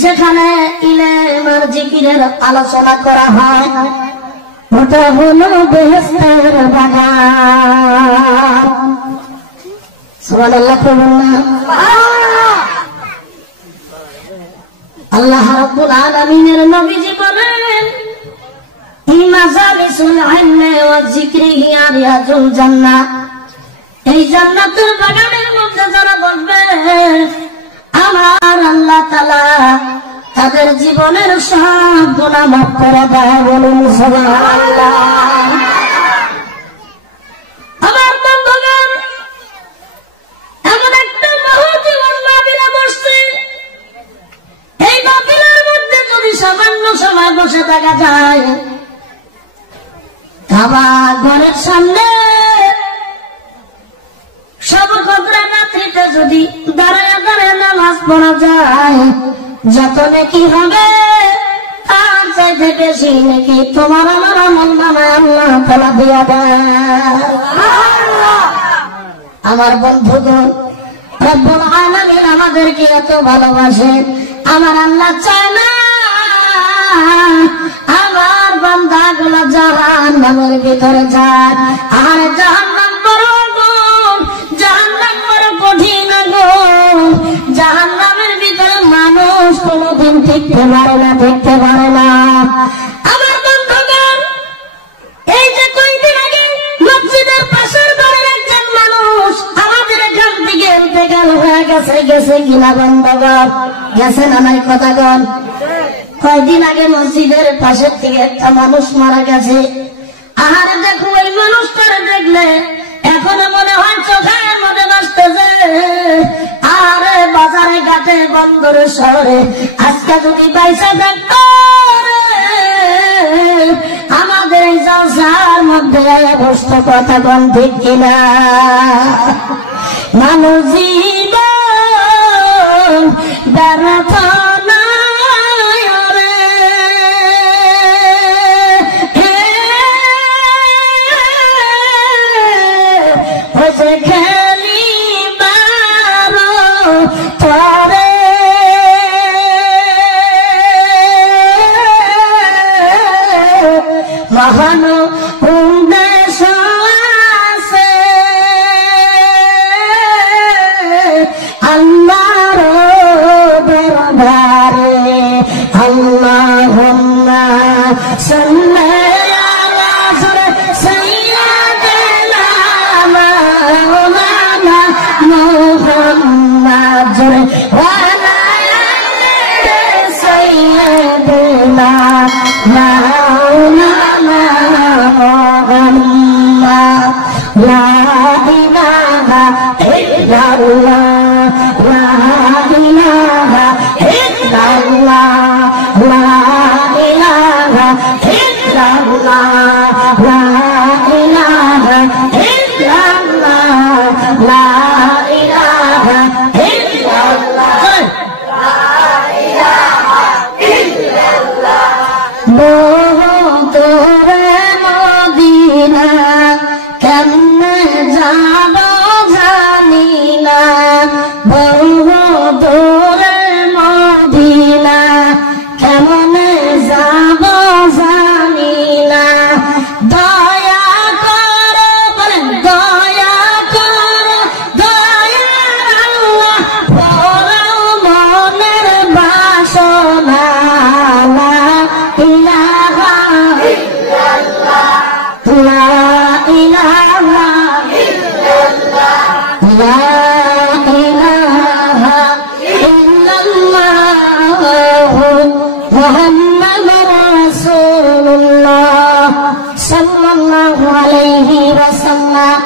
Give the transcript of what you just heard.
যেখানে ইলম আর জিকিরের আলোচনা করা হয় ওটা হলো বেহেশতের বাগান। সুবহানাল্লাহ। আল্লাহ রাব্বুল আলামিনের নবীজি বলেন মাজালিসুল ইলমি ওয়াজ যিকরি হিয়া রিয়াজুল জান্নাহ। এই জান্নাতের বাগানের মধ্যে যারা বসবে আমার আল্লাহ তাআলা তাদের জীবনের সব গুনাহ মাফ করে দেয়। বলুন সুবহানাল্লাহ। আমার বন্ধুগণ, এমন একটা মহৎ মাহফিলে বসছে, এই মাহফিলের মধ্যে যদি সামান্য সময় বসে থাকা যায়, আমার ঘরের সামনে সবকদরা রাত্রিতে যদি দাঁড়ায় দাঁড়ায় নামাজ পড়া যায়, যত নেকি হবে তার চাইতে বেশি নেকি তোমার আমার আমল নামায় আল্লাহ তাআলা দিয়া দেয়। আমার বন্ধুগণ, রব্বুল আলামিন আমাদেরকে এত ভালোবাসে, আমার আল্লাহ চায় না আমার বান্দাগুলো জাহান্নামের ভিতরে যায়। আর জাহান্নাম বড় আগুন, জাহান্নাম বড় কঠিন আগুন, জাহান্নামের ভিতরে মানুষ কোনোদিন টিকতে পারে না, দেখতে পারে না। আমার বন্ধুগণ, এই যে কয়েকদিন আগে মসজিদের পাশের বাড়ির একজন মানুষ আমাদের এখান থেকে ইন্তেকাল হয়ে গেছে কিনা বন্ধুগণ? গেছে না নাই কথাগণ? কয়েকদিন আগে মসজিদের পাশের থেকে একটা মানুষ মারা গেছে। আহারে দেখো, ওই মানুষটারে দেখলে এখনো মনে হয় চোখের মধ্যে আসতেছে। আরে বাজারে ঘাটে বন্দরে শহরে আজকে যদি পয়সা থাকতো আমাদের এই জলসার মধ্যে বসতো। কথা কোন ঠিক কিনা? মানুষ জীবন ব্যর্থ মহান উদ্দেশ্য আছে আল্লাহর দরবারে। আল্লাহুম্মা সাল্লি আলা সাইয়্যিদিনা মাওলানা মুহাম্মাদ ওয়া আলা আলি সাইয়্যিদিনা মাওলানা লা ইলাহা ইল্লাল্লাহ, লা ইলাহা ইল্লাল্লাহ, লা ইলাহা ইল্লাল্লাহ, লা ইলাহা ইল্লাল্লাহ, লা ইলাহা ইল্লাল্লাহ, লা ইলাহা ইল্লাল্লাহ। বহুত মদিনা কেমনে যাব জানি না, বহু দূরে মদিনা কেমনে যাব জানি না। দয়া করো, বলেন দয়া করো, দয়ার আল্লাহ বড় মনের বাসনা। লা ইলাহা ইল্লাল্লাহ, লা ইলাহা ইল্লাল্লাহ, লা ইলাহা ইল্লাল্লাহ, মুহাম্মাদুর রাসূলুল্লাহ সাল্লাল্লাহু আলাইহি ওয়াসাল্লাম।